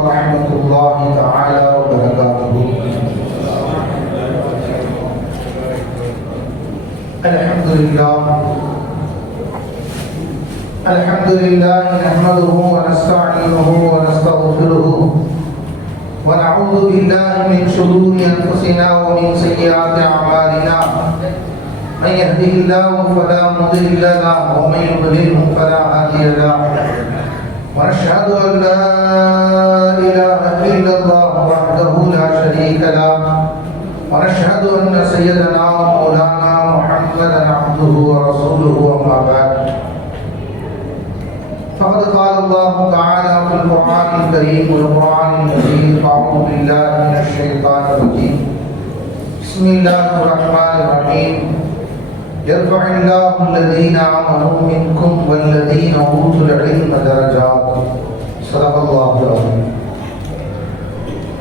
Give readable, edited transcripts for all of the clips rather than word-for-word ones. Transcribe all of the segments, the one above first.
ورحمة الله تعالى وبركاته. الحمد لله نحمده ونستعينه ونستغفره ونعوذ بالله من شرور أنفسنا ومن سيئات أعمالنا. من يهده الله فلا مضل له ومن يضلل فلا هادي له. ونشهد أن لا إله إلا الله وحده لا شريك له. ونشهد أن سيدنا ومولانا محمدا عبده ورسوله. أما بعد فقد قال الله تعالى في القرآن الكريم والقرآن المجيد: أعوذ بالله من الشيطان الرجيم. بسم الله الرحمن الرحيم. يرفع الله الذين آمنوا منكم والذين أوتوا العلم درجات. صدق الله العظيم.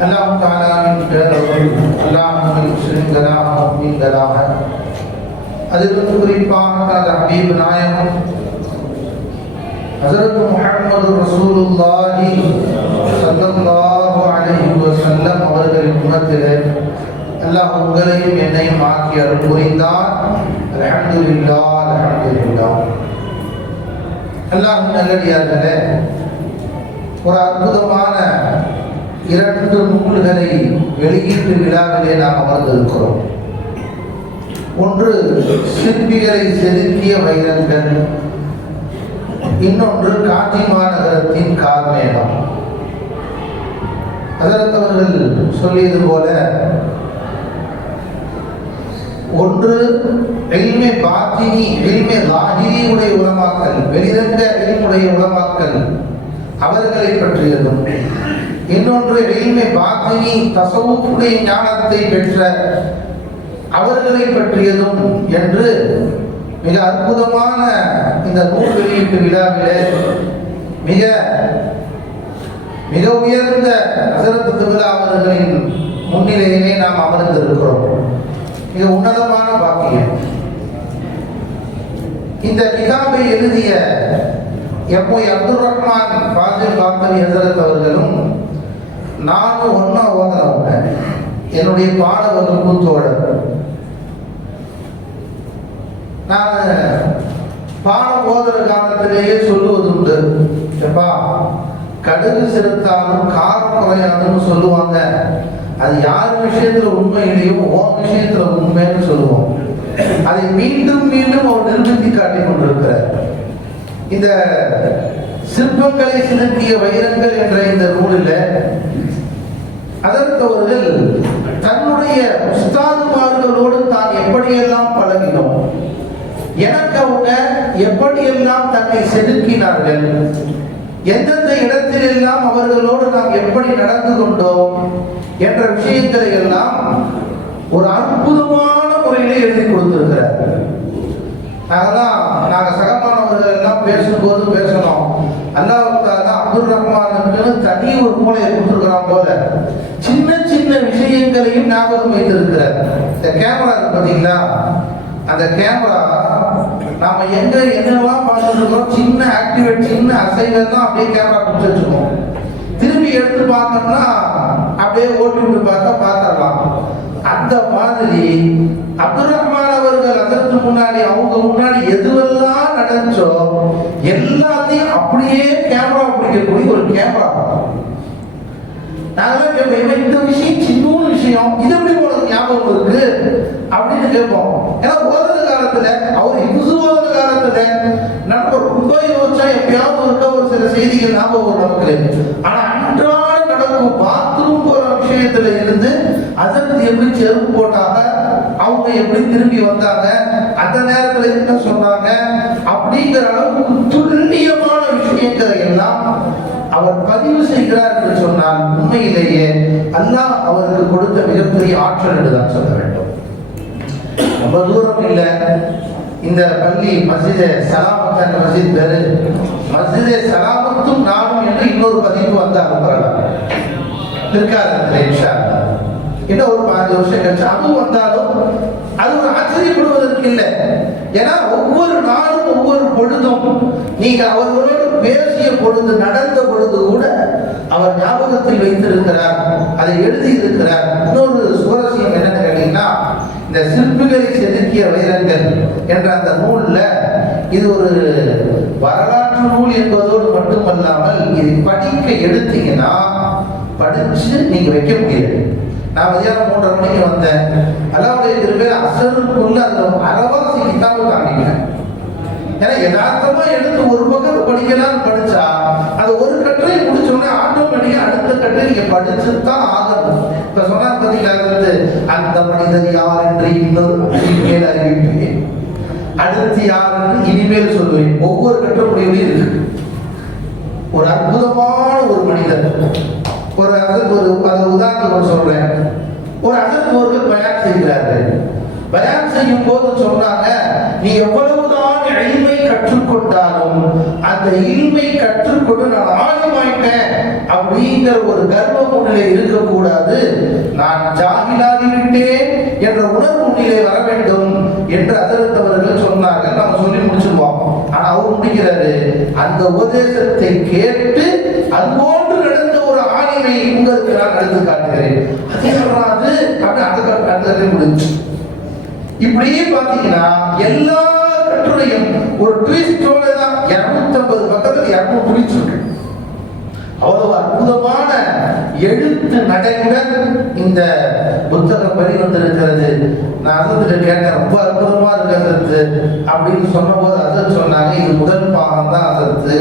அல்லாஹ் தஆலாவின் பேரருள் அல்லாஹ்வின் முஸ்லிம்களாக முஃமின்களாக அதிலும் குறிப்பாக தனது ஹபீப் நாயகம் ஹஸரத் முஹம்மது ரசூலுல்லாஹி ஸல்லல்லாஹு அலைஹி வஸல்லம் அவர்களின் உம்மத்திலே அல்லாஹ் உங்களையும் என்னையும் ஆக்கி அருள் புரிந்தார். அல்ஹம்துலில்லாஹ், அல்ஹம்துலில்லாஹ். அல்லாஹ்வின் நல்லடியார்களே, ஒரு அற்புதமான 2 நூல்களை வெளியீட்டு விழாவிலே நாம் அமர்ந்திருக்கிறோம். ஒன்று சிற்பிகளை செதுக்கிய வைரங்கள், இன்னொன்று காஞ்சி மாநகரத்தின் கார்மேகம். ஹஸரத் அவர்கள் சொல்லியது போல, ஒன்று இல்மே பாத்தினி, இல்மே லாஹிரி உடைய உலமாக்கல், வெளிரங்க இல்முடைய உலமாக்கல் அவர்களை பற்றியதும், இன்னொன்று இல்மே பாத்தினி தஸவுஃபுடைய ஞானத்தை பெற்ற அவர்களை பற்றியதும் என்று மிக அற்புதமான இந்த நூல் வெளியீட்டு விழாவிலே மிக உயர்ந்த ஹஸரத் கிப்லா அவர்களின் முன்னிலையிலே நாம் அமர்ந்திருக்கிறோம். மிக உன்னதமான பாக்கியம். இந்த கிதாபை எழுதிய எம்ஓய் அப்துல் ரஹ்மான் ஃபாசில் பாக்கவி ஹஸரத் அவர்களும் நானும் ஒன்னா ஓதுறவங்க, என்னுடைய பாட வகுப்பு தோழர். நான் பாடம் ஓதுற காலத்திலேயே சொல்லுவதுண்டு, எப்பா கடுகு செலுத்தாலும் காரம் குறையாதுன்னு சொல்லுவாங்க. அது யார் விஷயத்துல உண்மையிலேயோ உன் விஷயத்துல உண்மைன்னு சொல்லுவோம். அதை மீண்டும் மீண்டும் அவர் நிரூபித்து காட்டிக் கொண்டிருக்கிறார். இந்த சிற்பங்களை செதுக்கிய வைரங்கள் என்ற இந்த நூலில் அதற்கு அவர்கள் தன்னுடைய உஸ்தாதுமார்களோடு தான் எப்படியெல்லாம் பழகினோம், எனக்கு அவங்க எப்படியெல்லாம் தன்னை செதுக்கினார்கள், எந்தெந்த இடத்திலெல்லாம் அவர்களோடு நாம் எப்படி நடந்து கொண்டோம் என்ற விஷயங்களை எல்லாம் ஒரு அற்புதமான முறையிலே எழுதி கொடுத்திருக்கிறார். நாங்கள் சகமானவர்கள் எல்லாம் பேசும்போது பேசணும், அல்லாஹ்வுக்காக அப்துல் ரஹ்மானுக்கு தனி ஒரு மூளையை கொடுத்துருக்கிறான் போல சின்ன சின்ன விஷயங்களையும் ஞாபகம் வைத்திருக்கிறார். இந்த கேமரா இருக்கு பார்த்தீங்களா, அந்த கேமரா நாம என்னெல்லாம் பார்த்துருக்கோம், சின்ன ஆக்டிவேட், சின்ன அசைவல் தான் அப்படியே கேமரா பிடிச்சி வச்சுக்கோம். திரும்பி எடுத்து பார்த்தோம்னா அப்படியே ஓட்டி விட்டு பார்த்துடலாம். அந்த மாதிரி அப்துல் ரஹ்மான் அவர்கள் அதற்கு முன்னாடி அவங்க முன்னாடி எதுவெல்லாம் நடந்துச்சோ எல்லாத்தையும் அப்படியே கேமரா பிடிக்கக்கூடிய ஒரு கேமரா. நாங்களாம் கேட்போம், இந்த விஷயம் சின்ன விஷயம், இது எப்படி உங்களுக்கு ஞாபகம் இருக்கு அப்படின்னு கேட்போம். ஏன்னா ஓதுற காலத்துல அவர் இபுசு ஓதுற காலத்துல நம்ம ரொம்ப யோசிச்சா எப்பயாவது இருக்க ஒரு சில செய்திகள் ஞாபகம் நமக்கு. ஆனா அன்றாட நடக்கும் பாத்ரூம் போற விஷயத்துல இருந்து அதற்கு எப்படி செருப்பு போட்டாங்க, அவங்க எப்படி திரும்பி வந்தாங்க, அந்த நேரத்துல என்ன சொன்னாங்க அப்படிங்கிற அளவுக்கு துல்லியமான விஷயங்களை எல்லாம் அவர் பதிவு செய்கிறார் என்று சொன்னால் உண்மையிலேயே அல்லாஹ் அவருக்கு கொடுத்த மிகப்பெரிய ஆற்றல் என்றுதான் சொல்ல வேண்டும். ரொம்ப தூரம் இல்லை, இந்த பள்ளி மஸ்ஜிதே சலாமத் என்ற மஸ்ஜித் பேரு மஸ்ஜிதே சலாமத்தும் நானும் என்று இன்னொரு பதிவு வந்து அனுப்பலாம் இருக்காது. இன்னும் ஒரு 5 வருஷம் கழிச்சு அதுவும் வந்தாலும் அது ஒரு ஆச்சரியப்படுவதற்கு இல்லை. ஏன்னா ஒவ்வொரு நாளும் ஒவ்வொரு பொழுதும் நீங்க அவர்களோடு பேசிய பொழுது, நடந்த பொழுது கூட அவர் ஞாபகத்தில் வைத்திருக்கிறார், அதை எழுதி இருக்கிறார். இன்னொரு சுவாரஸ்யம் என்னன்னு கேட்டீங்கன்னா, இந்த சிற்பிகளை செதுக்கிய வைரங்கள் என்ற அந்த நூல்ல இது ஒரு வரலாற்று நூல் என்பதோடு மட்டுமல்லாமல் இதை படிக்க எடுத்தீங்கன்னா படிச்சு நீங்க வைக்க முடியாது. நான் மதியானம் 3:30 மணிக்கு வந்தேன். அல்லாவுடைய திருப்பேர் அசருக்குள்ள அந்த அரைவாசி கிதாபு தாண்டிட்டேன். ஏன்னா யதார்த்தமா எடுத்து ஒரு பக்கத்தை படிக்கலாம்னு படிச்சா அது ஒரு கட்டுரை முடிச்சோடனே ஆட்டோமேட்டிக்கா அடுத்த கட்டுரை நீங்க படிச்சுதான் ஆகணும். இப்ப சொன்னா பார்த்தீங்கன்னா, அந்த மனிதர் யார் என்று இன்னொரு இனிமேல் அறிவிப்பேன், அடுத்து யார் என்று இனிமேல் சொல்லுவேன். ஒவ்வொரு கட்டுரை முடிவுலையும் இருக்கு. ஒரு அற்புதமான ஒரு மனிதர், ஒரு உதாரணத்துக்கு சொல்றேன். ஒரு அதற்கு பயான் செய்கிறார்கள். பயான் செய்யும் போது சொன்னாங்க, நீ எவ்வளவுதான் இல்மை கற்றுக்கொண்டாலும் அந்த இல்மை கற்றுக்கொண்டு நான் ஆழமாயிட்டேன் அப்படிங்கிற ஒரு கர்வ முன்னிலை இருக்கக்கூடாது. நான் ஜாகிலாகிவிட்டேன் என்ற உணர்வு முன்னிலை வர வேண்டும் என்று அதற்கு சொன்னார்கள். நம்ம சொல்லி முடிச்சிருவோம். ஆனா அவர் முடிக்கிறாரு, அந்த உபதேசத்தை கேட்டு அதுபோன்று நடந்த ஒரு ஆணிவை உங்களுக்கு நான் எடுத்து காட்டுகிறேன். அதே சொல்றாது அடுத்த முடிஞ்சு. இப்படியே பாத்தீங்கன்னா எல்லா கட்டுரையும் ஒரு ட்விஸ்டோட தான் 250 பக்கத்தில் 200 முடிச்சிருக்கு. அவ்வளவு அற்புதமான எழுத்து நடையுடன் இந்த புத்தகம் வெளிவந்திருக்கிறது. நான் அதற்கு கேட்டேன், ரொம்ப அற்புதமா இருக்கிறது அப்படின்னு சொன்ன போது அதற்கு சொன்னாங்க, இது முதல் பாகம் தான் அதற்கு.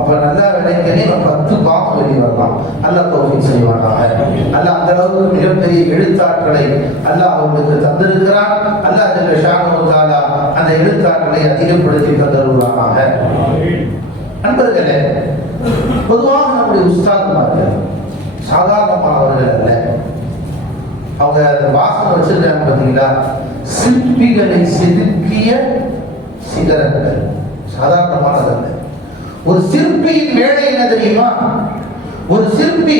அப்ப நல்லா விளைக்கனே 10 பாகம் வெளியே வரலாம். அல்லாஹ் தௌஃபீக் செய்வானாக. அல்லாஹ் அந்த அளவுக்கு மிகப்பெரிய எழுத்தாற்றலை அல்லாஹ் அவர்களுக்கு தந்திருக்கிறான். அல்லாஹ் ஜல்ல ஷானஹு தஆலா அந்த எழுத்தாற்றலை அதிகப்படுத்தி தந்தருவானாக. நண்பர்களே, பொதுவாக நம்முடைய உஸ்தாத்மார்கள் சாதாரணமானவர்கள் அல்ல. அவங்க அந்த வாசனை வச்சிருக்காங்க பார்த்தீங்களா, சிற்பிகளை செதுக்கிய சிகரங்கள். சாதாரணமானதல்ல. ஒரு சிற்பியின் வேலை என்ன தெரியுமா? ஒரு சிற்பி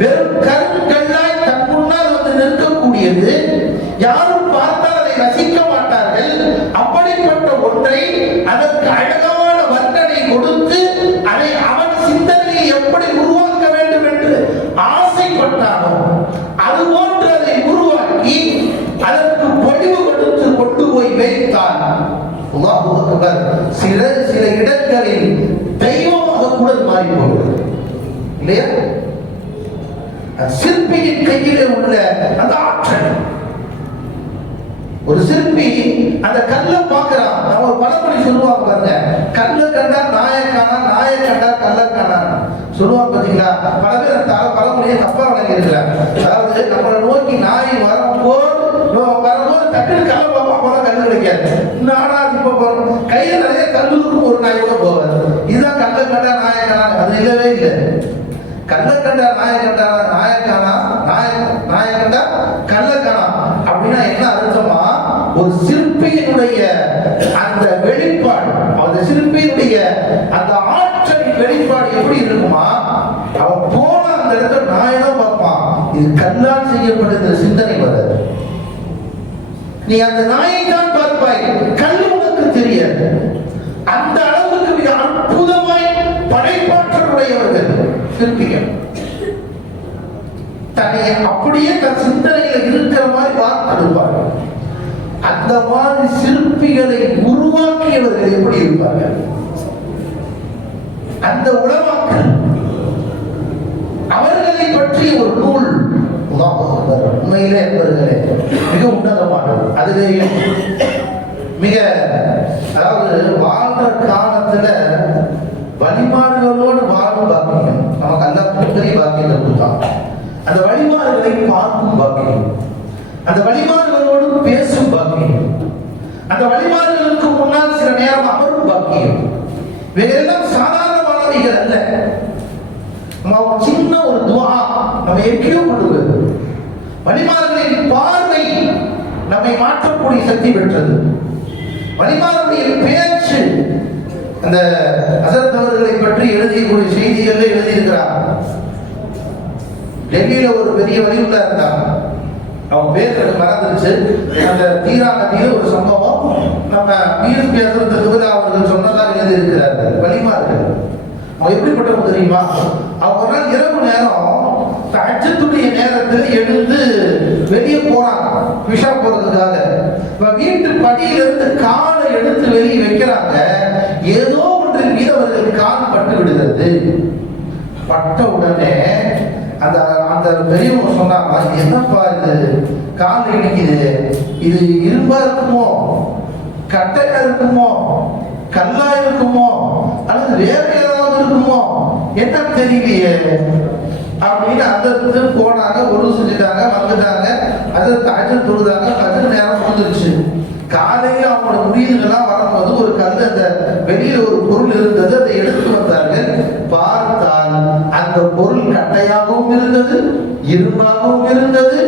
வெறும் கருங்கல்லாய் தன் முன்னால் வந்து நிற்கக்கூடியது. யாரும் பார்த்தால் அதை ரசிக்க மாட்டார்கள். அப்படிப்பட்ட ஒன்றை அதற்கு அழகான வர்ணனை கொடுத்து அதை அவன் சிந்தனையை எப்படி உருவாக்க வேண்டும் என்று ஆசைப்பட்டானோ அதுபோன்று அதை உருவாக்கி அதற்கு பொழிவு கொடுத்து கொண்டு போய் வைத்தான். சில இடங்களில் தெய்வமாக கூட மாறி போகிறது இல்லையா? சிற்பியின் கையிலே உள்ள அந்த ஆற்றல். ஒரு சிற்பி அந்த கல்லை பார்க்கிறான். நம்ம ஒரு பழமொழி சொல்லுவாங்க பாருங்க, கல்லை கண்டா நாயக்கானா, நாய கண்டா கல்லக்கானா சொல்லுவாங்க பார்த்தீங்களா? பல பேர் பழமொழியை தப்பா வழங்கி இருக்கிறாங்க. அதாவது நம்மளை நோக்கி நாய் வரும்போது டக்குனு கல்லை பார்ப்போம், அப்பதான் கல்லு கிடைக்காது. நானா இப்ப கையில நிறைய கல்லுக்கும் ஒரு நாய் கூட போவாது. இதுதான் கல்லை கண்டா நாயக்கானா. அது இல்லவே இல்லை. கல்லை கண்டா நாயக்கானா, நாயக்கண்டா கல்லக்கானா அப்படின்னா என்ன அர்த்தமா? ஒரு சிற்பியினுடைய அந்த வெளிப்பாடு, அந்த சிற்பியினுடைய அந்த ஆற்றலின் வெளிப்பாடு எப்படி இருக்குமா? அவன் போன அந்த இடத்துல நாயதான் பார்ப்பான், இது கல்லால் செய்யப்பட்ட சிந்தனை வராது. நீ அந்த நாயை தான் பார்ப்பாய், கல் உனக்கு தெரியாது. அந்த அளவுக்கு மிக அற்புதமாய் படைப்பாற்றல் உடையவர்கள் சிற்பிகள். தன்னை அப்படியே தன் சிந்தனையில இருக்கிற மாதிரி பார்த்திருப்பார்கள். அந்த மாதிரி சிற்பிகளை உருவாக்கியவர்கள் எப்படி இருப்பார்கள்? அந்த உலமாக்கள் அவர்களை பற்றி ஒரு நூல் உண்மையிலே என்பவர்களே மிக உன்னதமானது. அதிலேயும் மிக அதாவது வாழ்ற காலத்துல வழிமாறுகளோடு வாழும் பாக்கியம் நமக்கு அல்ல பெரிய பாக்கியத்தை கொடுத்தான். அந்த வழிமாறுகளை பார்க்கும் பாக்கியம், அந்த வழிமாறுகளோடு பேசும் பாக்கியம், அந்த வழிமாறுகளுக்கு முன்னால் சில நேரம் அமரும் பாக்கியம், இவையெல்லாம் சாதாரணமானவைகள் அல்ல. சின்ன ஒரு துவா நம்ம எங்கேயோ கொள்ளுவது. வழிமாறுகளின் பார்வை நம்மை மாற்றக்கூடிய சக்தி பெற்றது. வழிமாறுடைய பேச்சு, அந்த ஹஸரத் அவர்களை பற்றி எழுதியக்கூடிய செய்திகள் எழுதியிருக்கிறார். டெல்லியில ஒரு பெரிய வலியுள்ள இருந்தான், அவன் பேசுறது மறந்துருச்சு. அந்த தீரா நதியில ஒரு சம்பவம் நம்ம பேசுறதுக்கு அவர்கள் சொன்னதாக எழுதியிருக்கிறார்கள். வழிமாறுகள் அவன் எப்படிப்பட்டவங்க தெரியுமா? அவங்க ஒரு நாள் இரவு நேரம் தஹஜ்ஜுடைய நேரத்தில் எழுந்து வெளியே போறாங்க விஷா போறதுக்காக. வீட்டு படியிலிருந்து காலை எடுத்து வெளியே வைக்கிறாங்க. ஏதோ ஒன்றின் மீது அவர்கள் கால் பட்டு விடுகிறது. பட்ட உடனே அந்த அந்த பெரியவங்க சொன்னாங்க, என்னப்பா இது கால் இடிக்குது, இது இரும்பா இருக்குமோ, கட்டையா இருக்குமோ, கல்லா இருக்குமோ, அல்லது வேற ஏதாவது இருக்குமோ, என்ன தெரியலையே அப்படின்னு அந்த போனாங்க. ஒரு செஞ்சுட்டாங்க, வந்துட்டாங்க, அதை தஹஜ்ஜுத் தொழுதாங்க. ஃபஜ்ர் நேரம் வந்துருச்சு. காலையில் அவங்களோட முடிவுகள்லாம் வரும்போது ஒரு கல், அந்த வெளியில ஒரு பொருள் இருந்தது, அதை எடுத்து வந்தார்கள். பார்த்தால் அந்த பொருள் கட்டையாகவும் இருந்தது, இரும்பாகவும் இருந்தது,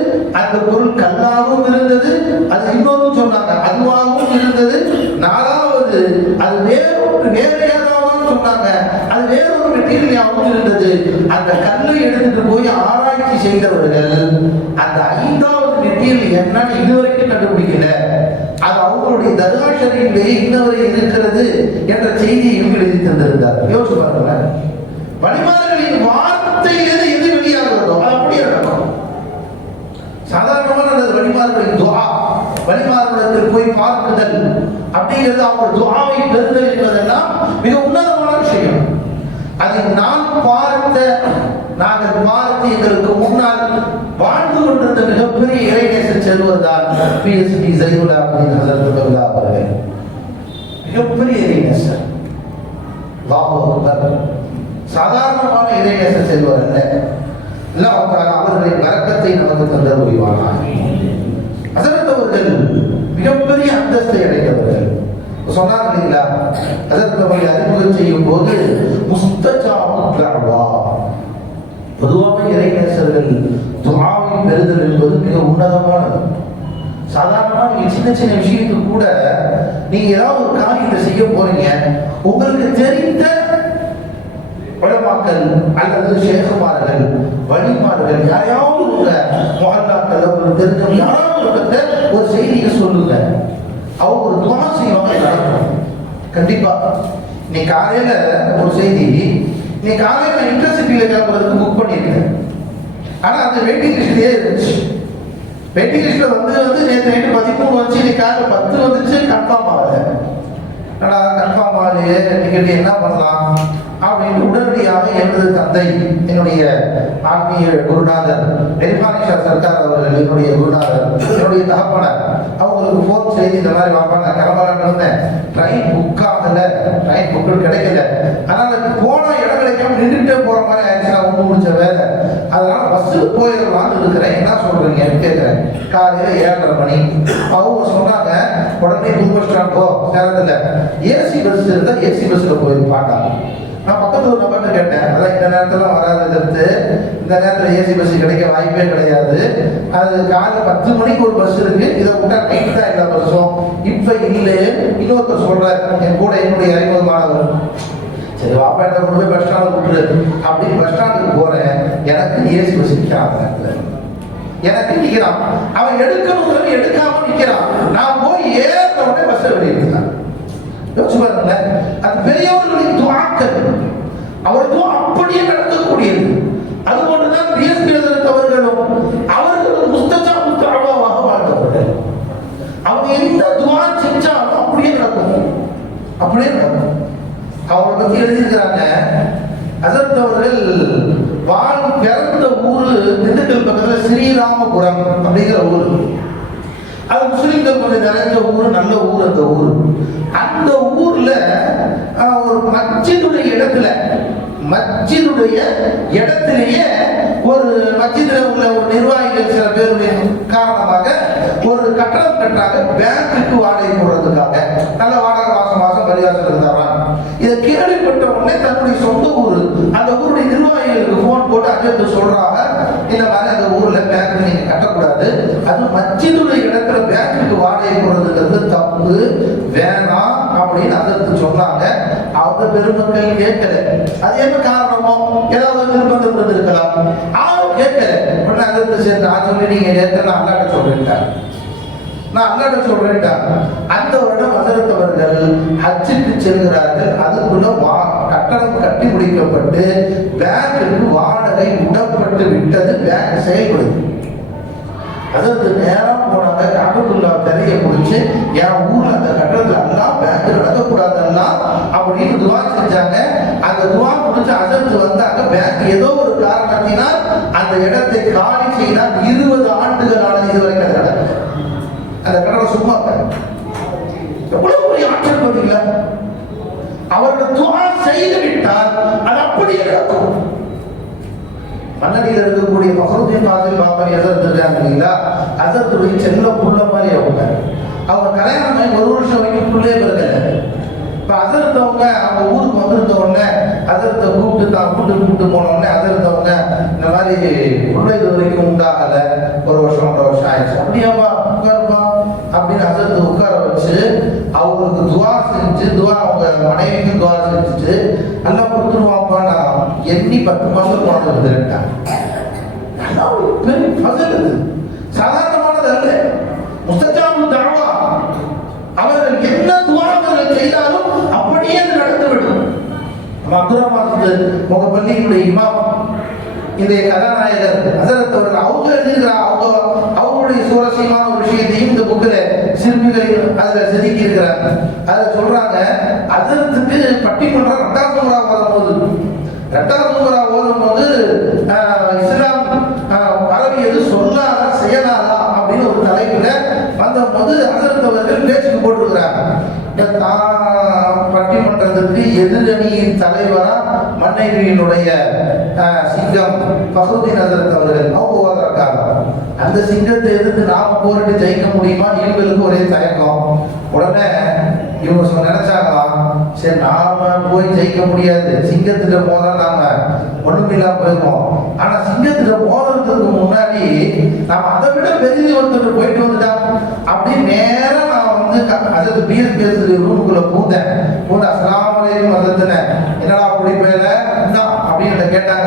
அந்த பொருள் கல்லாகவும் இருந்தது, அது இன்னொரு சொன்னாங்க அதுவாகவும் இருந்தது. நாலாவது அது வேற ஏதாவது சொன்னாங்க, அது வேறொரு மெட்டீரியலாகவும் இருந்தது. அந்த கல்லை எடுத்துட்டு போய் ஆராய்ச்சி செய்தவர்கள் அந்த ஐந்தாவது மெட்டீரியல் என்னன்னு இதுவரைக்கும் கண்டுபிடிக்கல. அது அவங்களுடைய தர்காஷரியிலேயே இன்னவரை இருக்கிறது என்ற செய்தியையும் எழுதி தந்திருந்தார். யோசிச்சு பாருங்க, வழிமாறுகளின் வார்த்தையிலிருந்து எது வெளியாகிறதோ அது அப்படியே நடக்கும். சாதாரணமான வழிமாறுகளின் துஆ, வழிமாறுகளிடத்தில் போய் பார்க்குதல் அப்படிங்கிறது, அவங்க துஆவை பெறுதல் என்பதெல்லாம் மிக உன்னதமான விஷயம். அதை நாங்கள் பார்த்து எங்களுக்கு முன்னால் வாழ்ந்து கொண்டிருந்த மிகப்பெரிய இறைநேசர் செல்வதுதான் PhD ஜைனுல்லா அவர்கள். மிகப்பெரிய இறைநேசர், சாதாரணமான இறைநேசர் செல்வர் அல்ல. அவர்களின் வரக்கத்தை நமக்கு தந்தர் புரிவானார். ஹஸரத் அவர்கள் மிகப்பெரிய அந்தஸ்தை அடைந்தவர்கள். சொன்னாங்க இல்லைங்களா, ஹஸரத் அவர்களை அறிமுகம் செய்யும் போது முஸ்தஜாபுத் தஅவா, பொதுவாக இறைநேசர்கள் துஆவை பெறுதல் என்பது மிக உன்னதமானது. சாதாரணமாக நீங்க சின்ன சின்ன விஷயத்துக்கு கூட நீங்க ஏதாவது ஒரு காரியத்தை செய்ய போறீங்க, உங்களுக்கு தெரிந்த உலமாக்கள் அல்லது ஷேகுமார்கள், வழிமார்கள், யாரையாவது உங்க முஹல்லாக்கள் உங்களுக்கு தெரிஞ்சவங்க யாராவது ஒரு செய்தியை சொல்லுங்க, அவங்க ஒரு துஆ செய்வாங்க, நடக்கும் கண்டிப்பா. நீ காலையில ஒரு செய்தி, நீ காலையில இன்டர்சிட்டியில கிளம்புறதுக்கு புக் பண்ணியிருக்கேன், ஆனா அது வெயிட்டிங் லிஸ்ட்லயே இருந்துச்சு. வெயிட்டிங் லிஸ்ட்ல வந்து நேற்று நைட்டு 13 வந்துச்சு, நீ காலையில் 10 வந்துச்சு, கன்ஃபார்ம் ஆகல. கன்ஃபார்ம் ஆகலையே, டிக்கெட் என்ன பண்ணலாம் அப்படின்னு உடனடியாக எனது தந்தை, என்னுடைய ஆன்மீக குருநாதர் நிர்மானிஷா சர்க்கார் அவர்கள், என்னுடைய குருநாதர், என்னுடைய தகப்பனர், அவங்களுக்கு ஃபோன் செய்து இந்த மாதிரி வாப்பாங்க கிளம்பலான்னு இருந்தேன், ட்ரெயின் புக் ஆகல, ட்ரெயின் புக்கு கிடைக்கல, அதனால போனா இடம் கிடைக்காம நின்றுட்டே போற மாதிரி ஆயிடுச்சுன்னா ஒன்று முடிச்ச வேலை, அதனால பஸ்ஸுக்கு போயிடலாம்னு இருக்கிறேன், என்ன சொல்றீங்கன்னு கேட்கிறேன். காலையில 7:30 மணி. அவங்க சொன்னாங்க, உடனே புது பஸ் ஸ்டாண்ட் போ, சேலத்துல ஏசி பஸ் இருந்தா ஏசி பஸ்ல போய் பார்த்தாங்க. நான் பக்கத்துல ஒரு நபர்கிட்ட கேட்டேன், அதான் இந்த நேரத்துல வராது, எதிர்த்து இந்த நேரத்துல ஏசி பஸ் கிடைக்க வாய்ப்பே கிடையாது, அது காலை 10 மணிக்கு ஒரு பஸ் இருக்கு, இதை விட்டா நைட் தான் எல்லா பஸ்ஸும் இப்ப இல்லை. இன்னொருத்தர் சொல்ற, என் கூட என்னுடைய அறிமுகமானவர், சரி வாப்பா என்ன கொண்டு போய் பஸ் ஸ்டாண்ட் விட்டுரு அப்படின்னு பஸ் ஸ்டாண்டுக்கு போறேன். எனக்கு ஏசி பஸ் நிற்கிறாங்க, எனக்கு நிற்கிறான், அவன் எடுக்கணும் எடுக்காம நிற்கிறான், நான் போய் ஏற்ற உடனே பஸ் வெளியிட்டான். யோசிச்சு பாருங்களேன், அது பெரியவர்களின் துஆக்கள், அவர் துஆ அப்படியே நடக்கக்கூடியது. அது போன்றுதான் பிஎஸ்பி அவர்களும் முஸ்தஜாபுத் தஅவாவாக வாழ்ந்தவர்கள். அவங்க எந்த துஆ செஞ்சாலும் அப்படியே நடக்கும், அப்படியே நடக்கும். அவங்களை பத்தி எழுதியிருக்கிறாங்க, ஹஸரத் அவர்கள் பிறந்த ஊரு திண்டுக்கல் பக்கத்துல ஸ்ரீராமபுரம் அப்படிங்கிற ஊர். அது முஸ்லிம்கள் கொஞ்சம் நிறைஞ்ச ஊர், நல்ல ஊர் அந்த ஊர். அந்த ஊர்ல ஒரு மஸ்ஜிதுடைய இடத்திலேயே ஒரு மஸ்ஜிதுல உள்ள ஒரு நிர்வாகிகள் சில பேருடைய காரணமாக ஒரு கட்டடம் கட்டுறாங்க, பேங்குக்கு வாடகை போடுறதுக்காக. நல்ல வாடகை மாசம் பரிகாசத்துக்கு தர்றாங்க. இதை கேள்விப்பட்ட உடனே தன்னுடைய சொந்த ஊர், அந்த ஊருடைய நிர்வாகிகளுக்கு போன் போட்டு அஜெண்டு சொல்றாங்க, இந்த மாதிரி அந்த ஊர்ல பேங்க் நீங்க கட்டக்கூடாது, அது மஸ்ஜிதுடைய இடத்துல பேங்குக்கு வாடகை போடுறதுங்கிறது தப்பு, வேணாம் அப்படின்னு அதற்கு சொன்னாங்க. அவங்க பெருமக்கள் கேட்கல. அது என்ன காரணமோ, ஏதாவது நிர்பந்தம் இருந்திருக்கலாம், ஆளும் கேட்கல. உடனே அதற்கு சேர்ந்து நான் சொல்லி நீங்க கேட்கல, அல்லாட்ட சொல்றேன்டா. அந்த வருடம் ஹஸரத் அவர்கள் ஹஜ்ஜுக்கு செல்கிறார்கள். அதுக்குள்ள கட்டணம் கட்டி முடிக்கப்பட்டு பேங்குக்கு வாடகை விடப்பட்டு விட்டது. பேங்க் செயல்படுது. அதற்கு நேரம் போனாங்க. காபத்துல்லா தெரிய பிடிச்சி என் ஊர்ல அந்த கட்டணத்துல எல்லாம் பேங்க் நடக்கக்கூடாதெல்லாம் அப்படின்னு துவா செஞ்சாங்க. அந்த துவா முடிச்சு அதற்கு வந்தாங்க. பேங்க் ஏதோ ஒரு காரணத்தினால் அந்த இடத்தை காலி செய்தால் 20 ஆண்டுகள் ஆனது. இதுவரைக்கும் அந்த இடம் அந்த கட்டணம் சும்மா எவ்வளவு பெரிய ஆற்றல் பார்த்தீங்களா? அவர்கள் துவா செய்து விட்டால் அது அப்படியே நடக்கும். மன்னடியில் இருக்கக்கூடிய ஃபக்ருதீன் ஃபாசில் பாப்பா எதிர்த்துருக்காங்க இல்லைங்களா? அதற்குடைய செல்ல புள்ள மாதிரி அவங்க கல்யாணம் 1 வருஷம் வரைக்கும் புள்ளே இருக்கல. இப்போ அதிர்த்தவங்க அவங்க ஊருக்கு வந்திருந்த உடனே அதிர்த்த கூப்பிட்டு போன உடனே அதிர்த்தவங்க இந்த மாதிரி புள்ள இது வரைக்கும் உண்டாகலை, 1 வருஷம் 1.5 வருஷம் ஆயிடுச்சு. அப்படியாப்பா உட்காருப்பா அப்படின்னு அதிர்த்து உட்கார வச்சு அவங்களுக்கு துவா செஞ்சு அவங்க மனைவிக்கும் துவா செஞ்சுட்டு நல்லா கொடுத்துருவாப்பா நான் எண்ணி 10 மாதம் குழந்தை வந்துட்டாங்க. பெரிய ஃபஸல் இது, சாதாரணமானது அல்ல. முஸ்தஜாபுல் தஅவா அவர்கள் என்ன துவா அவர்கள் செய்தாலும் அப்படியே அது நடந்துவிடும். அப்துர்ரஹ்மான் முகப்பள்ளியினுடைய இமாம் இந்த கதாநாயகர் ஹஸரத் அவர்கள் அவங்க எழுதியிருக்கிறார். அவங்களுடைய சுவாரஸ்யமான ஒரு விஷயத்தையும் இந்த புக்கில் சிறுமிகளில் அதில் செதுக்கி இருக்கிறாங்க. அதில் சொல்றாங்க, ஹஸரத்துக்கு பட்டிமன்றம் 2வது முறை ஓதும் போது இஸ்லாம் அரபி எது சொல்லாதா செய்யலாதா அப்படின்னு ஒரு தலைப்புல வந்த போது ஹஸரத் அவர்கள் பேச்சுக்கு போட்டிருக்கிறாங்க. பட்டிமன்றத்திற்கு எதிரணியின் தலைவரா மனைவியினுடைய சிங்கம் ஃபக்ருதீன் ஹஸரத் அவர்கள் அவங்க ஓதுறாங்க. அந்த சிங்கத்தை எதிர்த்து நாம போரிட்டு ஜெயிக்க முடியுமா? இவங்களுக்கு ஒரே தயக்கம். உடனே இவங்க நினைச்சாங்களாம், சரி நாம போய் ஜெயிக்க முடியாது, சிங்கத்திட்ட மோத நாம ஒண்ணுமில்லாம போயிருக்கோம். ஆனா சிங்கத்திட்ட மோதுறதுக்கு முன்னாடி நாம அதை விட பெரிய ஒருத்தர் போயிட்டு வந்துட்டா அப்படின்னு நேரம் நான் வந்து அது பிஎஸ் ரூமுக்குள்ள பூந்தேன். அஸ்ஸலாமு அலைக்கும் ஹஸரத்னே, என்னடா அப்படி போயில அப்படின்னு கேட்டாங்க.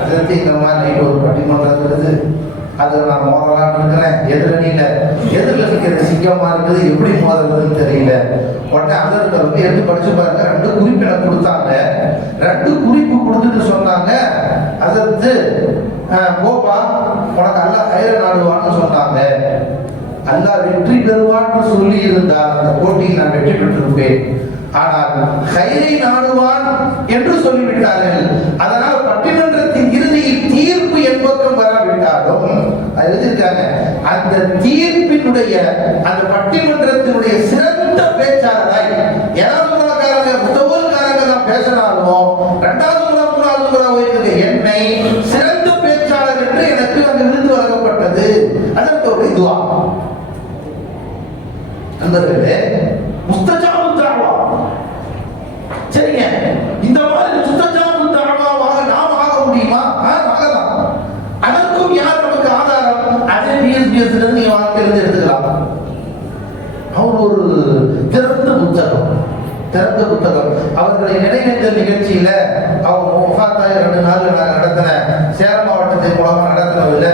ஹஸரத் இந்த மாதிரி ஒரு பட்டிமன்றம் இருக்குது, அது நான் மோதலான்னு இருக்கிறேன். எதிரில் நிற்கிறது சிங்கமா இருக்குது, எப்படி மோதுறதுன்னு தெரியல. உடனே ஹஸரத் வந்து எடுத்து படிச்சு பாருங்க. 2 குறிப்பு எனக்கு கொடுத்தாங்க. 2 குறிப்பு கொடுத்துட்டு சொன்னாங்க, ஹஸரத் போப்பா உனக்கு அல்லாஹ் ஹைர நாடுவான்னு சொன்னாங்க. அல்லாஹ் வெற்றி பெறுவான்னு சொல்லி இருந்தால் அந்த போட்டியில் நான் வெற்றி பெற்றிருப்பேன். ஆனால் ஹைரை நாடுவான் என்று சொல்லிவிட்டார்கள். அதனால் பட்டிமன்றத்தின் இறுதியில் தீர்ப்பு என்பக்கம் வராவிட்டாலும் எழுதியிருக்காங்க, அந்த தீர்ப்பினுடைய அந்த பட்டிமன்றத்தினுடைய சிறந்த பேச்சாளராய் ஏழாவது முதல்காரங்க தான் பேசினாலும் 2வது முறை 3வது முறை போயிருக்க என்னை சிறந்த பேச்சாளர் என்று எனக்கு அந்த விருது வழங்கப்பட்டது. அதற்கு ஒரு இதுவா நண்பர்களே, முஸ்தஜாபுத் தஅவா. சரிங்க, இந்த மாதிரி முஸ்தஜாபுத் தஅவாவாக நாம் ஆக முடியுமா? ஆகலாம். அதற்கும் யார் நமக்கு ஆதாரம்? அதே பிஎஸ்பிஎஸ் நீங்க வாழ்க்கையிலிருந்து எடுத்துக்கலாம். அவர் ஒரு திறந்த புத்தகம் அவர்களை நினைவேந்தல் நிகழ்ச்சியில அவங்க முஃபாத்தாய் 2 நாள் நடத்தின சேலம் மாவட்டத்தின் மூலமா நடத்தினதில்ல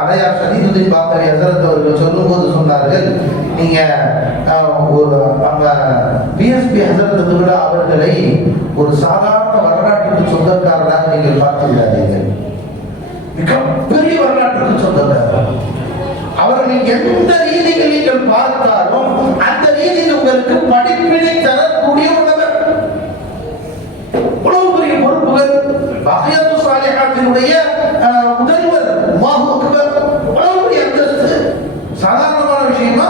அடையார் ஷதீதுதீன் பாக்கவி ஹஸரத் அவர்கள் சொல்லும் போது சொன்னார்கள், நீங்க ஒரு நம்ம பிஎஸ்பி ஹஸரத் விட அவர்களை ஒரு சாதாரண வரலாற்றுக்கு சொந்தக்காரராக நீங்கள் பார்த்து விடாதீர்கள். மிகப்பெரிய வரலாற்றுக்கு சொந்தக்காரர். அவர்கள் எந்த ரீதியில் நீங்கள் பார்த்தாலும் அந்த ரீதியில் உங்களுக்கு படிப்பினை தரக்கூடிய உள்ளவர். உலக பெரிய பொறுப்புகள். பஹியத்து சாலிஹாத்தினுடைய முதல்வர், அல்லாஹு அக்பர், உலக பெரிய அந்தஸ்து. சாதாரணமான விஷயமா?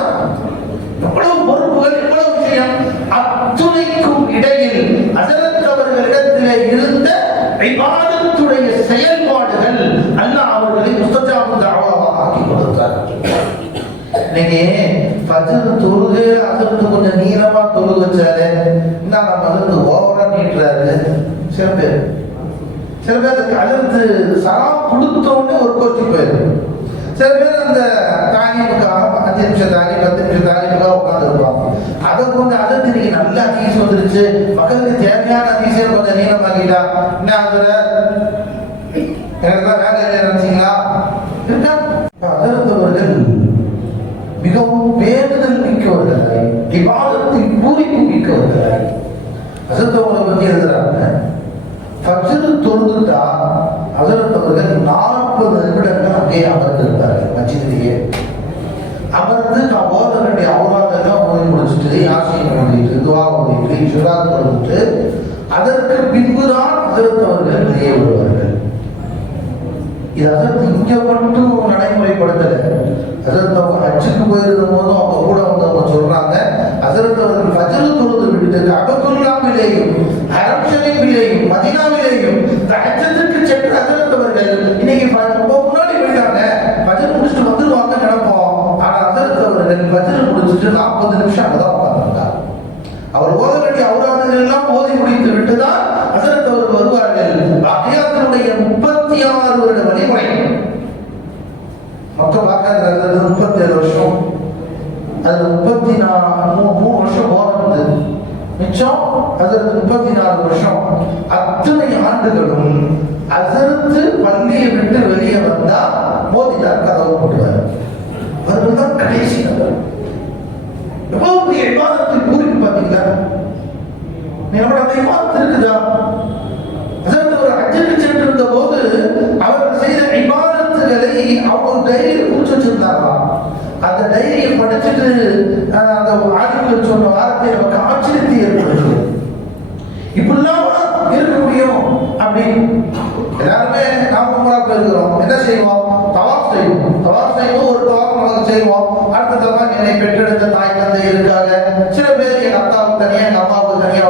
எவ்வளவு பொறுப்புகள், எவ்வளவு விஷயம். அத்துணைக்கும் இடையில் ஹஸரத் அவர்களிடத்தில் இருந்த இபாதத்துடைய செயல்பாடுகள் அல்லாஹ் அவர்களை முஸ்தஜாபுத் தஅவாவாக ஆக்கி கொடுத்தார். இன்னைக்கு ஃபஜ்ர் தொழுகை அதற்கு கொஞ்சம் நீளமா தொழுக வச்சாலே நம்ம வந்து ஓவரா நீட்டுறாரு. சில பேர் அதற்கு சலாம் கொடுத்தோன்னு ஒரு கோர்ச்சி போயிருக்கு. சில பேர் அந்த தானியமுக்காக 5 நிமிஷம் தானி 10 நிமிஷம் தானியமுக்காக உட்கார்ந்து இருப்பாங்க. அதை கொஞ்சம் அதற்கு நீங்க நல்ல அதிகம் வந்துருச்சு, மக்களுக்கு தேவையான அதிசயம் கொஞ்சம் நீளமாக்கிட்டா என்ன ஆகுற எனக்குலாம் வேலை இல்லை நினைச்சீங்களா? அதற்கு மிகவும் பேணுதல் மிக்கவர்களாய், இபாதத்தின் பூரிப்பு மிக்கவர்களாய், ஹசரத் அவங்களை பற்றி எழுதுறாங்க. ஃபஜ்ர் தொழுதுட்டா ஹசரத் அவர்கள் 40 நிமிடங்கள் அங்கே அமர்ந்திருந்தார்கள். மஸ்ஜிதிலேயே அமர்ந்து நான் ஓத வேண்டிய அவுராதெல்லாம் ஓதி முடிச்சுட்டு, யாசின் ஓதிட்டு, துவா ஓதிட்டு, இஷ்ராத் ஓதிட்டு, அதற்கு பின்புதான் ஹசரத் அவர்கள் வெளியே வருவார்கள். இது ஹசரத் இங்க மட்டும் நடைமுறைப்படுத்தல. ஹசரத் அவங்க ஹஜ்ஜுக்கு போயிருந்த போதும் அவங்க கூட வந்தவங்க சொல்றாங்க, ஹசரத் அவர்கள் ஃபஜ்ர் தொழுது விட்டு கஅபத்துல்லாஹிலேயும் ஹரம் ஷரீஃபிலேயும் மதீனாவிலேயும் தஹஜ்ஜுக்கு சென்ற ஹசரத் அவர்கள் இன்னைக்கு முன்னாடி போயிட்டாங்க, ஃபஜ்ர் முடிச்சுட்டு வந்துருவாங்க நினைப்போம். ஆனா ஹசரத் அவர்கள் ஃபஜ்ர் முடிச்சுட்டு 40 நிமிஷம் அங்கதான் உட்கார்ந்துருந்தார். அவர் ஓத வேண்டிய அவுராதுகள் எல்லாம் ஓதி முடித்து விட்டுதான் ஹசரத் அவர்கள் வருவார்கள். பாக்கியாத்தினுடைய 36 வருட வழிமுறை மொத்தம் பார்க்கறது 37 வருஷம். அதுல 3 வருஷம் போறது மிச்சம். ஹசரத் 34 வருஷம். அத்தனை ஆண்டுகளும் ஹசரத் பள்ளியை விட்டு வெளியே வந்தா மோதிட்டார், கதவு போட்டுவார். அவர்தான் கடைசி நபர். எவ்வளவு பெரிய இபாதத்தை பூரிப்பு பார்த்தீங்களா? நம்மளோட அந்த இபாதத்து இருக்குதா? ஹசரத் ஒரு ஹஜ்ஜுக்கு சென்றிருந்த போது அவர் செய்த இபாதத்துகளை அவங்க டைரியை குறிச்சு வச்சிருந்தாங்களாம். அந்த டைரியை படிச்சுட்டு அந்த ஆதிகள் சொன்ன வார்த்தை நமக்கு ஆச்சரியத்தை ஏற்படுது. இப்படிலாம் இருக்க முடியும் அப்படின்னு எல்லாருமே நாம் கும்பலா போயிருக்கிறோம். என்ன செய்வோம்? தவாப் செய்வோம். தவாப் செய்வோம். ஒரு தவாப் நமக்கு செய்வோம். அடுத்த தவாப் என்னை பெற்றெடுத்த தாய் தந்தை இருக்காங்க. சில பேர் எங்க அத்தாவுக்கு தனியா எங்க அம்மாவுக்கு தனியா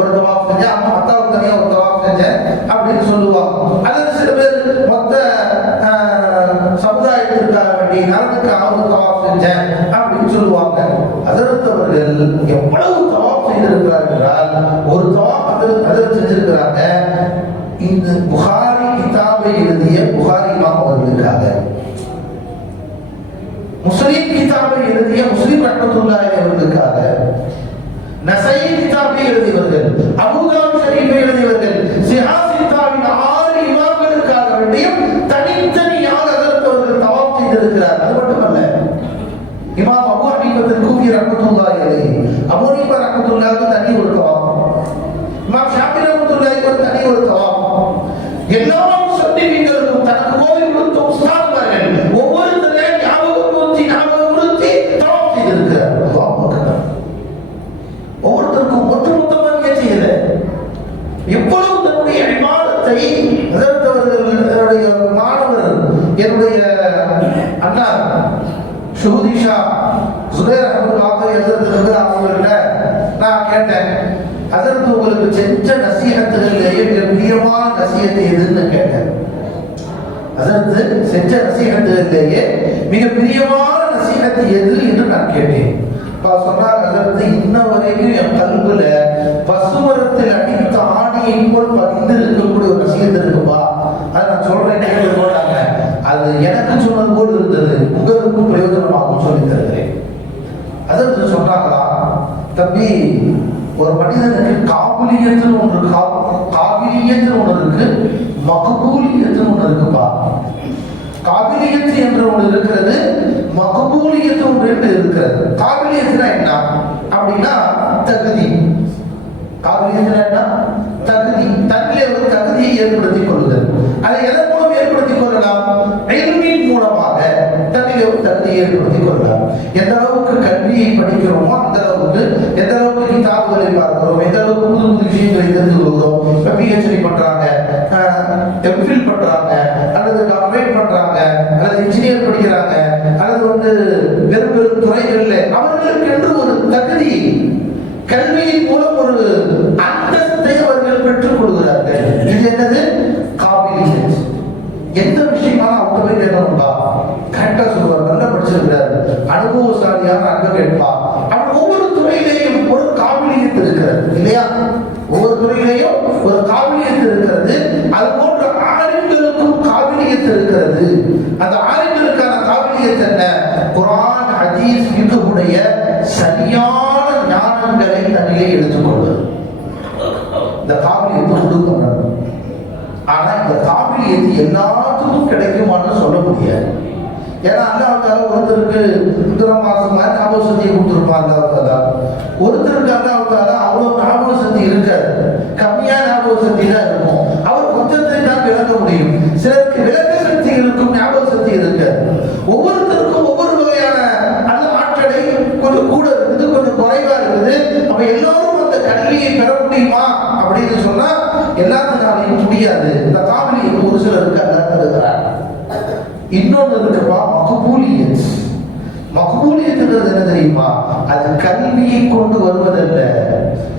ஒரு தவாப் செஞ்சேன், அம்மா அத்தாவுக்கு தனியா ஒரு தவாப் செஞ்சேன் அப்படின்னு சொல்லுவாங்க. அதாவது சில பேர் மொத்த சமுதாயத்திற்காக வேண்டி நலனுக்காக ஒரு தவாப் செஞ்சேன் அப்படின்னு சொல்லுவாங்க. ஹசரத் அவர்கள் எவ்வளவு தவாப் செய்திருக்கிறார் என்றால், ஒரு தவாப் ஹசரத் செஞ்சிருக்கிறாங்க. இந்த புகாரி கிதாபை எழுதிய புகாரி இமாம் அவர்களுக்காக, முஸ்லிம் கிதாபை எழுதிய முஸ்லிம் ரஹ்மத்துல்லாஹி அவர்களுக்காக, நஸஈ கிதாபை எழுதியவர்கள், அபூதாவூத் ஷரீஃபை எழுதியவர்கள், சிஹாஹ் கிதாபின் 6 இமாம்களுக்காக வேண்டியும் தனித்தனியாக ஹசரத் அவர்கள் தவாப் செய்திருக்கிறார். அது மட்டுமல்ல, இமாம் அபூ ஹனீஃபா கூஃபி ரஹ்மத்துல்லாஹி அலைஹி, அபூ ஹனீஃபா ரஹ்மத்துல்லாஹி தனி ஒரு தவாப், இமாம் ஷாஃபி ரஹ்மத்துல்லாஹி ஒரு தனி ஒரு தவாப். எல்லா சத்தியங்களுக்கும் தனக்கு கோவில் கொடுத்த உஸ்தாத்மார்கள் ஒவ்வொருத்தரையும் ஞாபகப்படுத்தி தவாப் செய்திருக்கிறார். ஒவ்வொருத்தருக்கும் ஒட்டுமொத்தமாக செய்யல. எவ்வளவு தன்னுடைய இபாதத்தை ஹசரத் அவர்களுடைய மாணவர் என்னுடைய அண்ணா ஷுஹூதிஷா ஜுபைர் அஹ்மத் ஆஃபரி ஹசரத் அவர்கள்ட்ட நான் கேட்டேன், ஹசரத் உங்களுக்கு செஞ்ச நசீஹத்துகளிலேயே மிக பிரியமான நசீஹத்து எதுன்னு கேட்டேன். ஹசரத் செஞ்ச நசீஹத்துகளிலேயே மிக பிரியமான நசீஹத்து எது என்று நான் கேட்டேன். சொன்னார், ஹசரத் இன்ன வரைக்கும் என் கல்வில பசுமரத்தில் அடித்த ஆணியை போல் பதிந்து இருக்கக்கூடிய ஒரு நசீஹத்து இருக்குப்பா, அதை நான் சொல்றேன் கேட்டு போட்டாங்க. அது எனக்கு சொன்னது போல் இருந்தது, உங்களுக்கும் பிரயோஜனமாகவும் சொல்லி தருகிறேன். ஹசரத் சொன்னாங்களா, தம்பி, ஒரு மனிதனுக்கு காபிலியத்துன்னு ஒன்று காபிலியத்துன்னு ஒன்று இருக்கு, மக்பூலியத்துன்னு ஒன்று இருக்குப்பா. காபிலியத்து என்று ஒன்று இருக்கிறது, மக்பூலியத்து ஒன்று இருக்கிறது. காபிலியத்துனா என்ன அப்படின்னா தகுதி. காபிலியத்துனா என்ன? தகுதி. தன்னிலே ஒரு தகுதியை ஏற்படுத்திக் கொள்ளுதல். அதை எதன் மூலம் ஏற்படுத்திக் கொள்ளலாம்? இல்மின் மூலமாக தன்னிலே ஒரு தகுதியை ஏற்படுத்திக் கொள்ளலாம். எந்த அளவுக்கு கல்வியை படிக்கிறோமோ அந்த அளவுக்கு, எந்த அளவுக்கு கிதாபுகளை பார்க்கிறோம், எந்த அளவுக்கு புது புது விஷயங்களை தெரிந்து கொள்கிறோம். இப்போ பிஹெச்டி பண்றாங்க, எம்ஃபில் பண்றாங்க, அல்லது டாக்டரேட் பண்றாங்க, அல்லது இன்ஜினியர் படிக்கிறாங்க, அல்லது வெறும் வெறும் துறைகளில் அவர்களுக்கு என்று ஒரு தகுதி, கல்வியின் மூலம் ஒரு அந்தஸ்தை அவர்கள் பெற்றுக் கொள்கிறார்கள். இது என்னது? காபிலியத். எந்த விஷயமாலும் அவங்க போய் கேட்கணும்பா, கரெக்டா சொல்லுவார், நல்லா படிச்சிருக்கிறார், அனுபவசாலியான அங்க கேட்பா. அவன் ஒவ்வொரு துறையிலேயும் ஒரு காபிலியத் இருக்கிறது இல்லையா? ஒவ்வொரு துறையிலேயும் ஒரு காபிலியத் இருக்கிறது. அது போன்ற ஆலிம்களுக்கும் காபிலியத் இருக்கிறது. அந்த ஆலிம்களுக்கான காபிலியத் என்ன? குர்ஆன், ஹதீஸ், ஃபிக்ஹுடைய சரியான ஞானங்களை தன்னிலே எடுத்துக்கொள்வது. இந்த காபிலியத்தை கொடுக்கணும். ஆனா இந்த காபிலியத்து எல்லாத்துக்கும் கிடைக்குமான்னு சொல்ல முடியாது. ஏன்னா அல்லாஹ் ஒருத்தருக்கு மாசம் மாதிரி ஞாபக சக்தியை கொடுத்துருப்பான். அல்லாஹ் ஒருத்தருக்கு அல்லாஹ் அவ்வளவு ஞாபக சக்தி இருக்காது, கம்மியான ஞாபக சக்தி தான் இருக்கும். அவர் கொஞ்சத்தை தான் விளக்க முடியும். சிலருக்கு விளக்க சக்தி இருக்கும், ஞாபக சக்தி இருக்காது. ஒவ்வொருத்தருக்கும் ஒவ்வொரு வகையான அந்த ஆற்றலை கொஞ்சம் கூட இருக்குது, கொஞ்சம் குறைவா இருக்குது. அப்ப எல்லாரும் அந்த கல்வியை பெற முடியுமா அப்படின்னு சொன்னா எல்லாத்தினாலையும் முடியாது. இந்த காவிரி ஒரு சிலருக்கு அல்ல இருக்கிறார். இன்னொன்று இருக்குப்பா, மக்பூலியத். மக்பூலியத்துன்றது என்ன தெரியுமா? அது கல்வியை கொண்டு வருவதல்ல.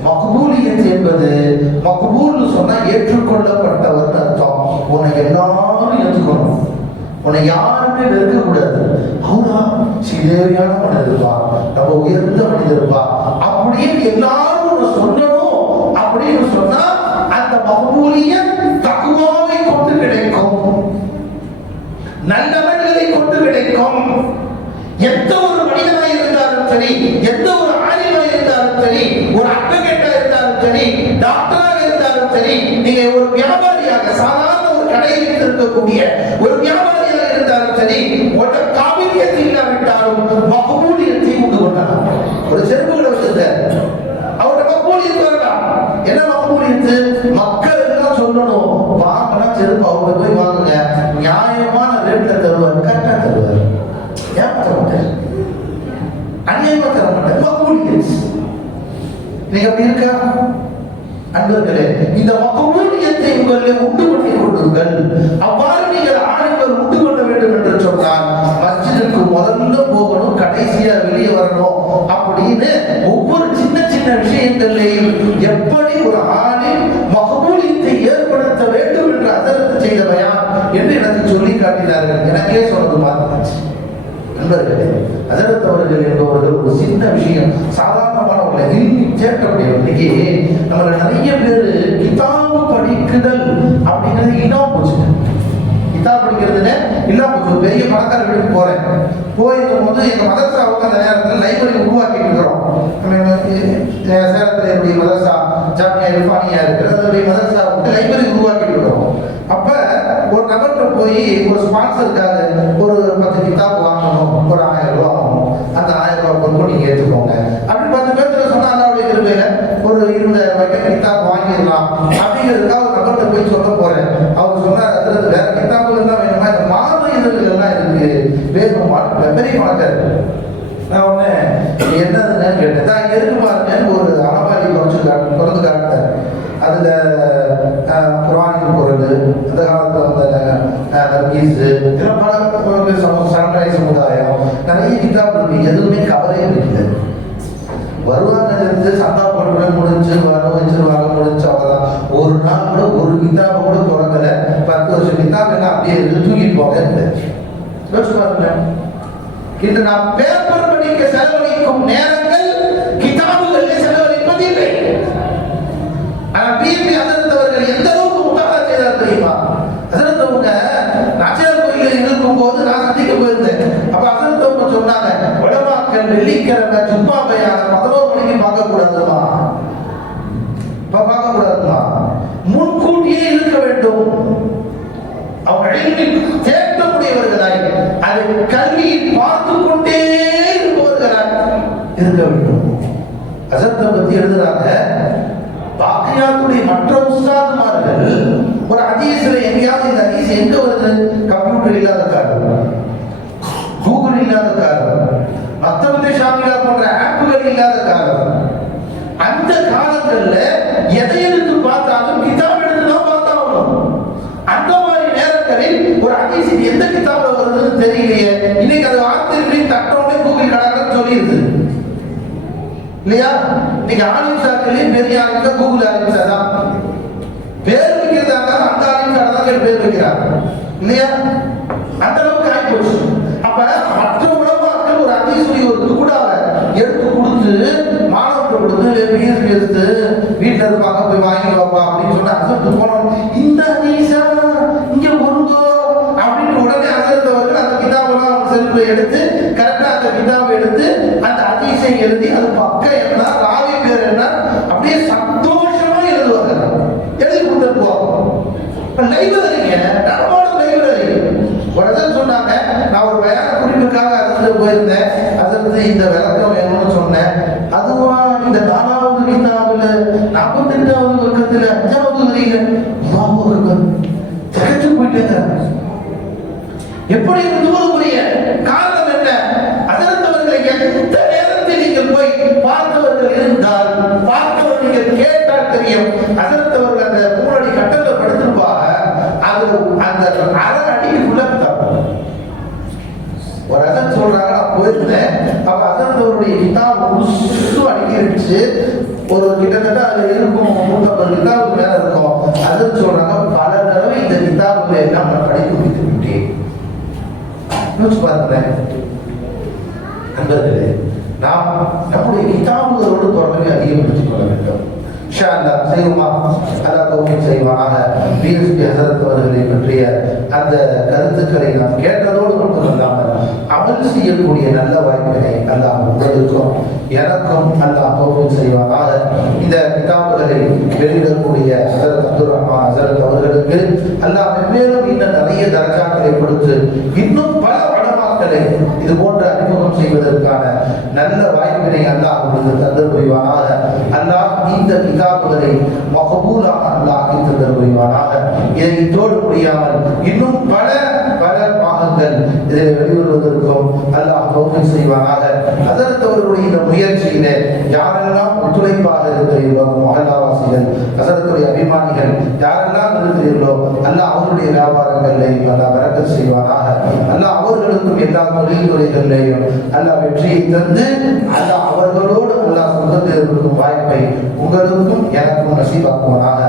மக்பூலியத் என்பது, மக்பூல்னு சொன்னா ஏற்றுக்கொள்ளப்பட்டவர் அர்த்தம். உன்னை எல்லாரும் ஏற்றுக்கணும், உன்னை யாருமே வெறுக்க கூடாது. அவரா சிதேவியான மனிதர்ப்பா, நம்ம உயர்ந்த மனிதர்ப்பா அப்படின்னு எல்லாரும் சொல்லணும். அப்படின்னு சொன்னா அந்த மக்பூலியத் தக்வாவை கொண்டு கிடைக்கும், நல்லவர்களை கொண்டு கிடைக்கும். எந்த ஒரு மனிதனாக இருந்தாலும் சரி, எந்த ஒரு ஆலிமாக இருந்தாலும் சரி, ஒரு அட்வொகேட்டா இருந்தாலும் சரி, டாக்டராக இருந்தாலும் சரி, நீங்க ஒரு வியாபாரியாக சாதாரண ஒரு கடையில் இருக்கக்கூடிய ஒரு வியாபாரியாக இருந்தாலும் சரி, உங்களோட காவிரியத்தை இல்லாவிட்டாலும் மக்பூலியத்தை கொண்டு கொண்டாங்க. ஒரு செருப்புகளை வச்சிருக்காரு, அவரோட மக்பூலியத்து வரலாம். என்ன மக்பூலியத்து? மக்கள் எல்லாம் சொல்லணும், வாங்கினா செருப்பு அவங்க போய் வாங்குங்க, நியாயமான ரேட்ல தருவார், கரெக்டா தருவார், ஏமாற்ற மாட்டார், அநியாயமா தர மாட்டார். மக்பூலியத். நீங்க அப்படி இருக்கா அன்பர்களே? இந்த மக்பூலியத்தை உங்களில் உண்டு பண்ணி கொள்ளுங்கள். அவ்வாறு நீங்கள் ஆளுங்கள் உண்டு கொள்ள வேண்டும் என்று சொன்னால் மஸ்ஜிதுக்கு முதல்ல போகணும், கடைசியா வெளியே வரணும் அப்படின்னு ஒவ்வொரு சின்ன சின்ன விஷயங்களையும் எப்படி ஒரு ஆளின் மக்பூலியத்தை ஏற்படுத்த வேண்டும் என்று அதற்கு செய்த பயான் என்று எனக்கு சொல்லி காட்டினார்கள். எனக்கே சொன்னது பார்த்துச்சு. நண்பர்களே, ஹஜ்ரத் அவர்கள் என்பவர்கள் ஒரு சின்ன விஷயம், சாதாரணமான ஒரு கேட்க முடியும். இன்னைக்கு நம்மள நிறைய பேர் கிதாபு படிக்குதல் அப்படிங்கிறது இல்லாம போச்சு. கிதாப் படிக்கிறதுல இல்லாம போச்சு. பெரிய பணக்கார வீட்டுக்கு போறேன், போயிருக்கும் போது எங்க மதரசாவுக்கு அந்த நேரத்தில் லைப்ரரி உருவாக்கிட்டு இருக்கிறோம். சேலத்தில் என்னுடைய மதரசா ஜாமியா இர்ஃபானியா இருக்குது, அதனுடைய மதரசாவுக்கு லைப்ரரி உருவாக்கிட்டு இருக்கிறோம். அப்ப ஒரு நபர்கிட்ட போய் ஒரு ஸ்பான்சருக்காக ஒரு 10 கிதாப் வாங்கணும், ஒரு 1000 ரூபா ஆகணும், அந்த 1000 ரூபா பொருள் நீங்க ஏற்றுக்கோங்க அப்படின்னு 10 பேர் சொன்னா அல்லாவுடைய கிருபையில ஒரு 20,000 ரூபாய்க்கு கிதாப் வாங்கிடலாம் அப்படிங்கிறதுக்காக ஒரு நபர்கிட்ட போய் சொல்ல போறேன். அவர் சொன்னார், அதுல வேற கிதாபுகள் தான் வேணுமா, இந்த மாத இதழ்கள்லாம் இருக்கு, வேணுமா? பெரிய பணக்காரு. நான் உடனே என்னதுன்னு கேட்டேன். தான் இங்க இருக்கு பாருங்கன்னு ஒரு அலமாரி திறந்து காட்டினார். அதுல குர்ஆனின் குரல், அந்த காலத்துல வந்த சரணாய் சமுதாயம், நிறைய கிதாப் இருக்கு. எதுவுமே கவரே இல்லை. வருவாங்க, இருந்து சந்தா போட்டு முடிஞ்சு வரும் வச்சிருவாங்க, முடிஞ்சு அவ்வளவுதான். ஒரு நாள் கூட ஒரு கிதாபை கூட தொடங்கல. 10 வருஷம் கிதாப் என்ன அப்படியே தூக்கிட்டு போக யோசிச்சு பாருங்க. இன்று நாம் பேப்பர் படிக்க செலவழிக்கும் நேரங்கள் கிதாபுகளில் செலவழிப்பதில்லை. அவர்கள் எந்த அளவுக்கு முட்டாளா செய்தார் தெரியுமா? ஹஜ்ரத் நாச்சியார் கோயிலில் இருக்கும் போது நான் சந்திக்க போயிருந்தேன். அப்ப ஹஜ்ரத் சொன்னாங்க, உலமாக்கள் வெள்ளிக்கிழமை ஜும்மா பயான 11 மணிக்கு பார்க்க கூடாதுமா, பார்க்க கூடாதுமா, முன்கூட்டியே இருக்க வேண்டும். அவங்க தேட்டமுடையவர்களாய் அதை கல்வியை பார்த்து கொண்டே இருப்பவர்களாய் இருக்க வேண்டும். ஹஜ்ரத்தை பத்தி எழுதுறாங்க, பாக்கியாத்துடைய மற்ற உஸ்தாதுமார்கள் ஒரு ஹதீஸ்ல எங்கேயாவது இந்த ஹதீஸ் எங்க வருது? கம்ப்யூட்டர் இல்லாத காரணம், கூகுள் இல்லாத காரணம், மத்தவங்க ஷாமிலா போன்ற ஆப்புகள் இல்லாத காரணம், அந்த காலங்கள்ல எதை எடுத்து பார்த்தாலும் கிதாப் எடுத்து தான் பார்த்தாகணும். அந்த மாதிரி நேரங்களில் ஒரு ஹதீஸ் எந்த கிதாப்ல வருதுன்னு தெரியலையே, இன்னைக்கு அது வார்த்தை தட்டோட கூகுள் கடாக்கன்னு சொல்லிடுது இல்லையா? இன்னைக்கு ஆலிம் சாக்களே பெரிய ஆலிம் தான், கூகுள் ஆலிம் சார் தான் பேர் வைக்கிறதாங்க, அந்த ஆலிம் சார் தான் பேர் வைக்கிறாங்க இல்லையா? அந்த அளவுக்கு ஆகி போச்சு. அப்ப மற்ற உலமாக்கள் ஒரு ஹதீஸுடைய ஒரு துகுடாவை எடுத்து கொடுத்து மாணவர்கள் கொடுத்து பிஎஸ்பி எடுத்து வீட்டில் இருப்பாங்க, போய் வாங்கி வைப்பா அப்படின்னு சொன்னா அசத்து போனோம். இந்த ஹதீஸா இங்க பொருந்தோ அப்படின்னு உடனே அசத்தவர்கள் அந்த கிதாபெல்லாம் செல்ஃபை எடுத்து கரெக்டா அந்த கிதாபை எடுத்து அந்த ஹதீஸை எழுதி அது பக்கம் என்ன, ராவி பேர் என்ன, அப்படியே சந்தோஷமா எழுதுவாங்க, எழுதி கொடுத்துருப்போம். லைப்ரரிங்க, நடமாடும் லைப்ரரி. உடனே சொன்னாங்க, நான் ஒரு பயான குறிப்புக்காக அதுக்கு போயிருந்தேன், அதுக்கு இந்த விளக்கம் வேணும்னு சொன்னேன். அதுவா இந்த 4வது கிதாபுல 40 48வது பக்கத்துல 5வது வரியில திகச்சு போயிட்டேங்க. எப்படி இருந்தவர்களுடைய காரணம் என்ன? அதற்கு எந்த நேரத்தில் நீங்கள் போய் பார்த்தவர்கள் இருந்தால், பார்த்தவர்கள் நீங்கள் கேட்டால் தெரியும். அதற்கு அந்த 3 அடி கட்டளை படுத்திருப்பாங்க. அது அந்த அரை அடிக்குள்ள ஒரு அதன் சொல்றாங்க. நான் போயிருந்தேன். அப்ப அதனுடைய கிதாப் அடிக்கிருச்சு. ஒரு கிட்டத்தட்ட அது இருக்கும் 150 கிதாபுக்கு மேல இருக்கும். அதன் சொல்றாங்க, பல தடவை இந்த கிதாபுகளை எல்லாம் நான் படித்து முடித்து விட்டேன். யோசிச்சு பாருங்களேன் நண்பர்களே, நாம் நம்முடைய கிதாபுகளோடு தொடர்பை அதிகப்படுத்திக் கொள்ள வேண்டும். இன்ஷா அல்லாஹ் செய்வோமா? அல்லாஹ் தௌஃபீக் செய்வானாக. பிஎஸ்பி ஹஸரத் அவர்களை பற்றிய அந்த கருத்துக்களை நாம் கேட்டதோடு மட்டுமல்லாமல் அமல் செய்யக்கூடிய நல்ல வாய்ப்பினை அல்லாஹ் உங்களுக்கும் எனக்கும் அல்லாஹ் தௌஃபீக் செய்வானாக. இந்த கிதாபுகளை வெளியிடக்கூடிய ஹஸரத் அப்துல் ரஹ்மான் ஹஸரத் அவர்களுக்கு அல்லாஹ் மேலும் இன்னும் நிறைய தரஜாக்களை கொடுத்து இன்னும் பல வளமாக்களை இது போன்ற அறிமுகம் செய்வதற்கான நல்ல வாய்ப்பினை அல்லாஹ் உங்களுக்கு தந்து புரிவானாக. அல்லாஹ் இந்த கிதாபுகளை மக்பூலாக அல்லாஹ் தந்து புரிவானாக. இதை தோடு முடியாமல் இன்னும் பல பல பாகங்கள் இதில் வெளிவருவதற்கும் அல்லாஹ் தௌஃபீக் செய்வானாக. அதற்கு அவர்களுடைய இந்த முயற்சியிலே யாரெல்லாம் ஒத்துழைப்பாக இருக்கிறீர்களோ, மஹல்லாவாசிகள், ஹஸரத்துடைய அபிமானிகள் யாரெல்லாம் இருக்கிறீர்களோ அல்லாஹ் அவருடைய வியாபாரங்களையும் அல்லாஹ் பரக்கத் செய்வானாக. அல்லாஹ் அவர்களுக்கும் எல்லா தொழில் துறைகளிலேயும் அல்லாஹ் வெற்றியை தந்து அல்லாஹ் அவர்களோடு அல்லாஹ் சொந்தத்தில் இருக்கும் வாய்ப்பை உங்களுக்கும் எனக்கும் நசீபாக்குவானாக.